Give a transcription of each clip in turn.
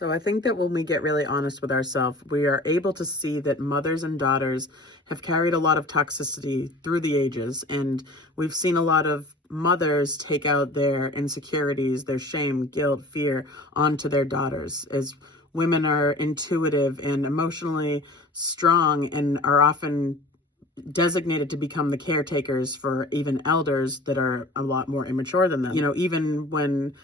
So I think that when we get really honest with ourselves, we are able to see that mothers and daughters have carried a lot of toxicity through the ages. And we've seen a lot of mothers take out their insecurities, their shame, guilt, fear onto their daughters, as women are intuitive and emotionally strong and are often designated to become the caretakers for even elders that are a lot more immature than them. Even when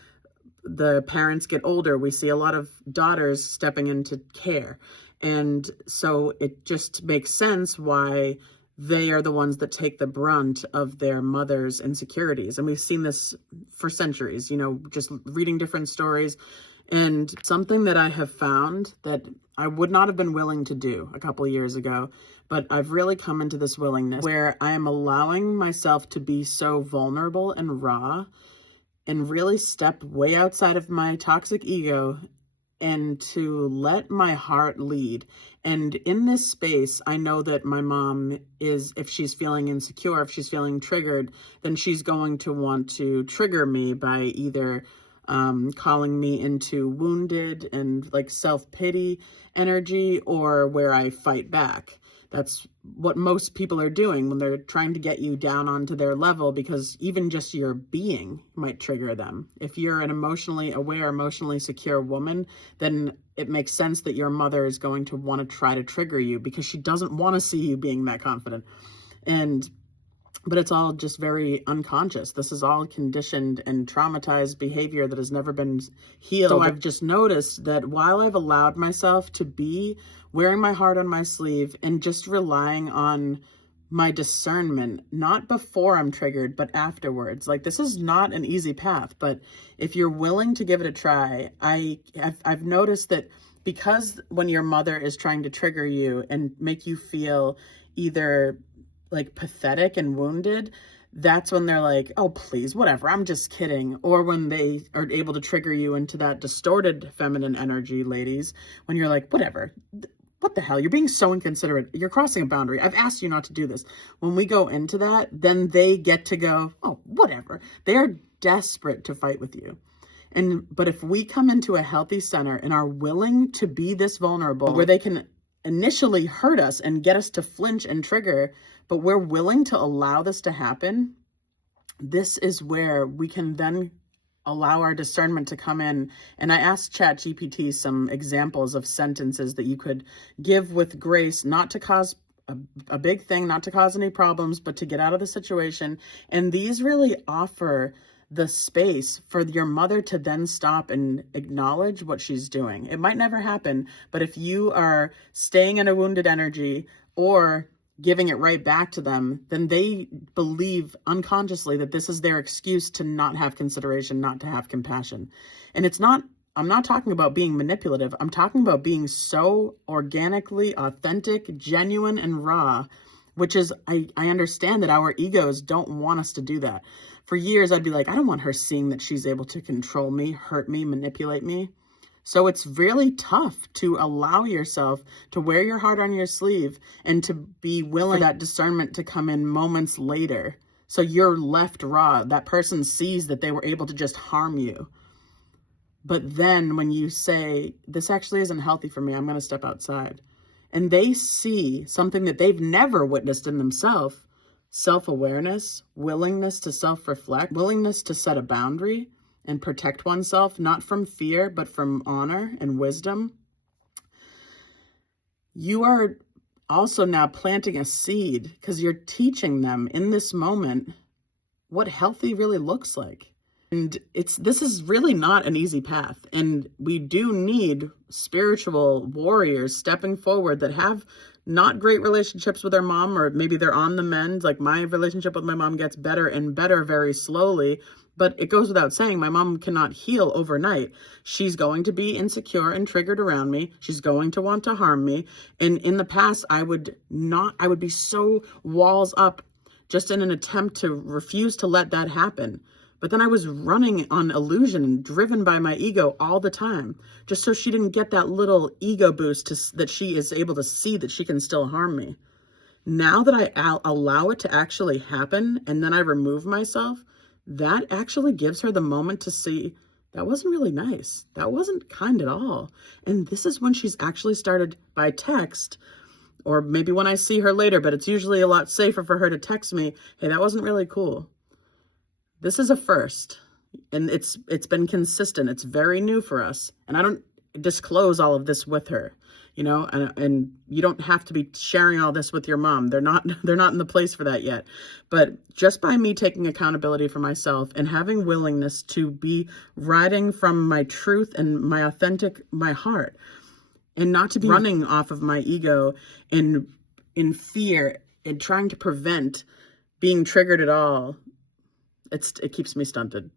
the parents get older, we see a lot of daughters stepping into care. And so it just makes sense why they are the ones that take the brunt of their mother's insecurities. And we've seen this for centuries, just reading different stories. And something that I have found that I would not have been willing to do a couple of years ago, but I've really come into this willingness where I am allowing myself to be so vulnerable and raw and really step way outside of my toxic ego and to let my heart lead. And in this space, I know that my mom is, if she's feeling insecure, if she's feeling triggered, then she's going to want to trigger me by either calling me into wounded and like self-pity energy, or where I fight back. That's what most people are doing when they're trying to get you down onto their level, because even just your being might trigger them. If you're an emotionally aware, emotionally secure woman, then it makes sense that your mother is going to want to try to trigger you because she doesn't want to see you being that confident. But it's all just very unconscious. This is all conditioned and traumatized behavior that has never been healed. So I've just noticed that while I've allowed myself to be wearing my heart on my sleeve and just relying on my discernment, not before I'm triggered, but afterwards. Like, this is not an easy path, but if you're willing to give it a try, I've noticed that because when your mother is trying to trigger you and make you feel either like pathetic and wounded, that's when they're like, oh, please, whatever, I'm just kidding. Or when they are able to trigger you into that distorted feminine energy, ladies, when you're like, whatever, what the hell, you're being so inconsiderate, you're crossing a boundary, I've asked you not to do this. When we go into that, then they get to go, oh, whatever. They are desperate to fight with you. But if we come into a healthy center and are willing to be this vulnerable, where they can initially hurt us and get us to flinch and trigger, but we're willing to allow this to happen, this is where we can then allow our discernment to come in. And I asked ChatGPT some examples of sentences that you could give with grace, not to cause a big thing, not to cause any problems, but to get out of the situation. And these really offer the space for your mother to then stop and acknowledge what she's doing. It might never happen, but if you are staying in a wounded energy or giving it right back to them, then they believe unconsciously that this is their excuse to not have consideration, not to have compassion. And I'm not talking about being manipulative. I'm talking about being so organically authentic, genuine, and raw, which is, I understand that our egos don't want us to do that. For years, I'd be like, I don't want her seeing that she's able to control me, hurt me, manipulate me. So it's really tough to allow yourself to wear your heart on your sleeve and to be willing for that discernment to come in moments later. So you're left raw. That person sees that they were able to just harm you. But then when you say, this actually isn't healthy for me, I'm going to step outside. And they see something that they've never witnessed in themselves: self-awareness, willingness to self-reflect, willingness to set a boundary and protect oneself, not from fear, but from honor and wisdom. You are also now planting a seed because you're teaching them in this moment what healthy really looks like. And this is really not an easy path. And we do need spiritual warriors stepping forward that have not great relationships with their mom, or maybe they're on the mend. Like, my relationship with my mom gets better and better very slowly, but it goes without saying, my mom cannot heal overnight. She's going to be insecure and triggered around me. She's going to want to harm me. And in the past, I would be so walls up just in an attempt to refuse to let that happen. But then I was running on illusion and driven by my ego all the time, just so she didn't get that little ego boost that she is able to see that she can still harm me. Now that I allow it to actually happen and then I remove myself, that actually gives her the moment to see that wasn't really nice. That wasn't kind at all. And this is when she's actually started by text, or maybe when I see her later, but it's usually a lot safer for her to text me, hey, that wasn't really cool. This is a first, and it's been consistent. It's very new for us, and I don't disclose all of this with her, you know, and you don't have to be sharing all this with your mom. They're not in the place for that yet. But just by me taking accountability for myself and having willingness to be riding from my truth and my heart, and not to be running off of my ego and in fear and trying to prevent being triggered at all, it keeps me stunted.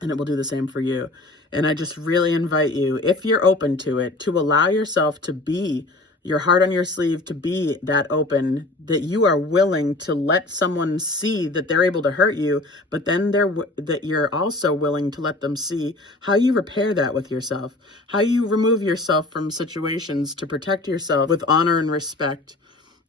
And it will do the same for you. And I just really invite you, if you're open to it, to allow yourself to be your heart on your sleeve, to be that open, that you are willing to let someone see that they're able to hurt you, but then that you're also willing to let them see how you repair that with yourself, how you remove yourself from situations to protect yourself with honor and respect.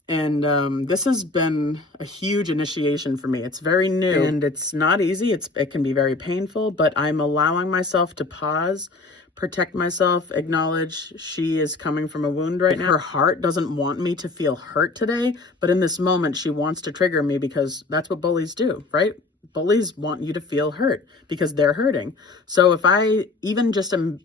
And this has been a huge initiation for me. It's very new and it's not easy. It can be very painful, but I'm allowing myself to pause, protect myself, acknowledge she is coming from a wound right now. Her heart doesn't want me to feel hurt today, but in this moment, she wants to trigger me because that's what bullies do, right? Bullies want you to feel hurt because they're hurting. So if I even just am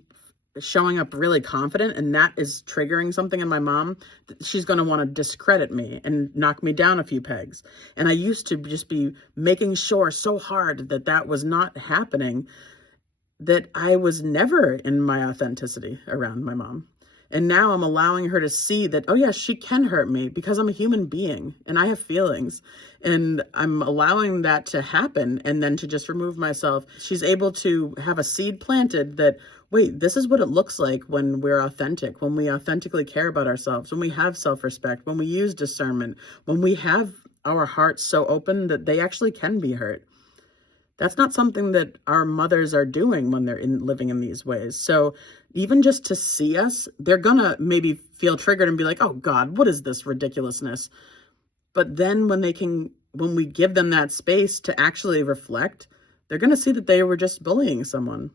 showing up really confident and that is triggering something in my mom, she's going to want to discredit me and knock me down a few pegs. And I used to just be making sure so hard that that was not happening, that I was never in my authenticity around my mom. And now I'm allowing her to see that, oh yeah, she can hurt me because I'm a human being and I have feelings, and I'm allowing that to happen and then to just remove myself. She's able to have a seed planted that, wait, this is what it looks like when we're authentic, when we authentically care about ourselves, when we have self-respect, when we use discernment, when we have our hearts so open that they actually can be hurt. That's not something that our mothers are doing when they're living in these ways. So even just to see us, they're gonna maybe feel triggered and be like, oh God, what is this ridiculousness? But then when we give them that space to actually reflect, they're gonna see that they were just bullying someone.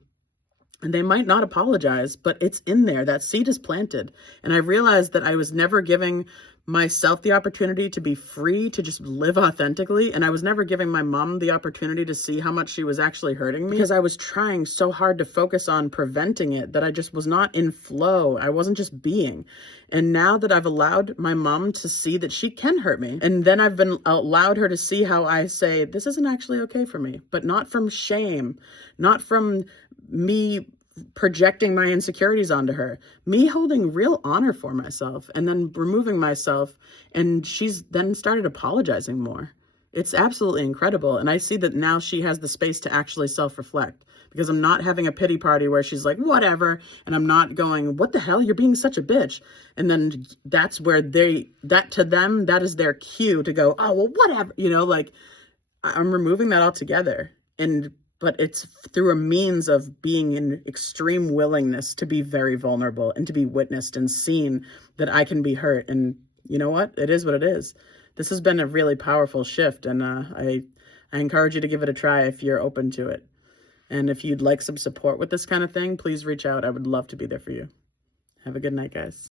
And they might not apologize, but it's in there. That seed is planted. And I realized that I was never giving myself the opportunity to be free, to just live authentically. And I was never giving my mom the opportunity to see how much she was actually hurting me, because I was trying so hard to focus on preventing it that I just was not in flow. I wasn't just being. And now that I've allowed my mom to see that she can hurt me, and then I've been allowed her to see how I say, this isn't actually okay for me, but not from shame, not from me projecting my insecurities onto her, me holding real honor for myself and then removing myself. And she's then started apologizing more. It's absolutely incredible. And I see that now she has the space to actually self-reflect, because I'm not having a pity party where she's like, whatever. And I'm not going, what the hell? You're being such a bitch. And then that's where to them, that is their cue to go, oh, well, whatever, like I'm removing that altogether. But it's through a means of being in extreme willingness to be very vulnerable and to be witnessed and seen that I can be hurt. And you know what? It is what it is. This has been a really powerful shift, and I encourage you to give it a try if you're open to it. And if you'd like some support with this kind of thing, please reach out. I would love to be there for you. Have a good night, guys.